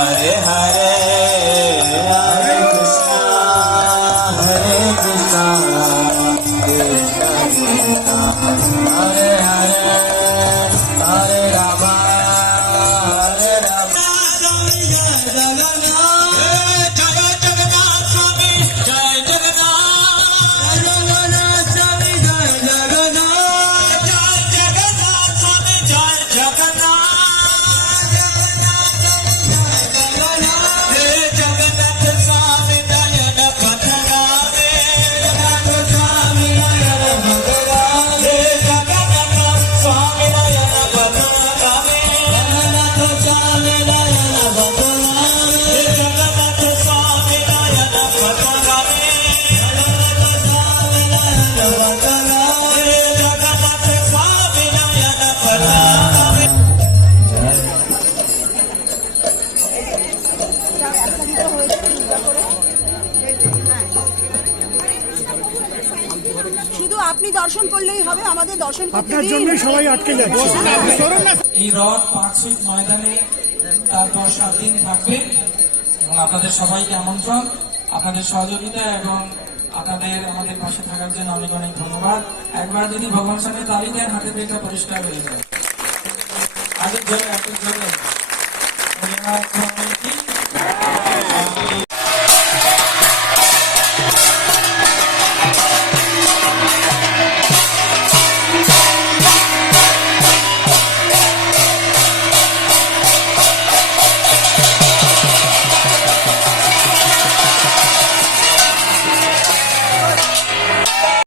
हरे हरे हरे कृष्णा कृष्णा कृष्णा हरे हरे हरे राम हरे राम। শুধু আপনি দর্শন করলেই হবে, আমাদের দর্শন করতে আপনার জন্যই সবাই আটকে যাচ্ছে। এই রথ পার্কস্ট্রিট ময়দানে তারপর 7 দিন থাকবে এবং আপনাদের সবাইকে আমন্ত্রণ, আপনাদের সহযোগিতা এবং আপনাদের আমাদের পাশে থাকার জন্য অনেক অনেক ধন্যবাদ। একবার যদি ভগবানের সামনে তালি দেন, হাতের দিকটা পরিষ্কার হয়ে যায়। আজকের জন্য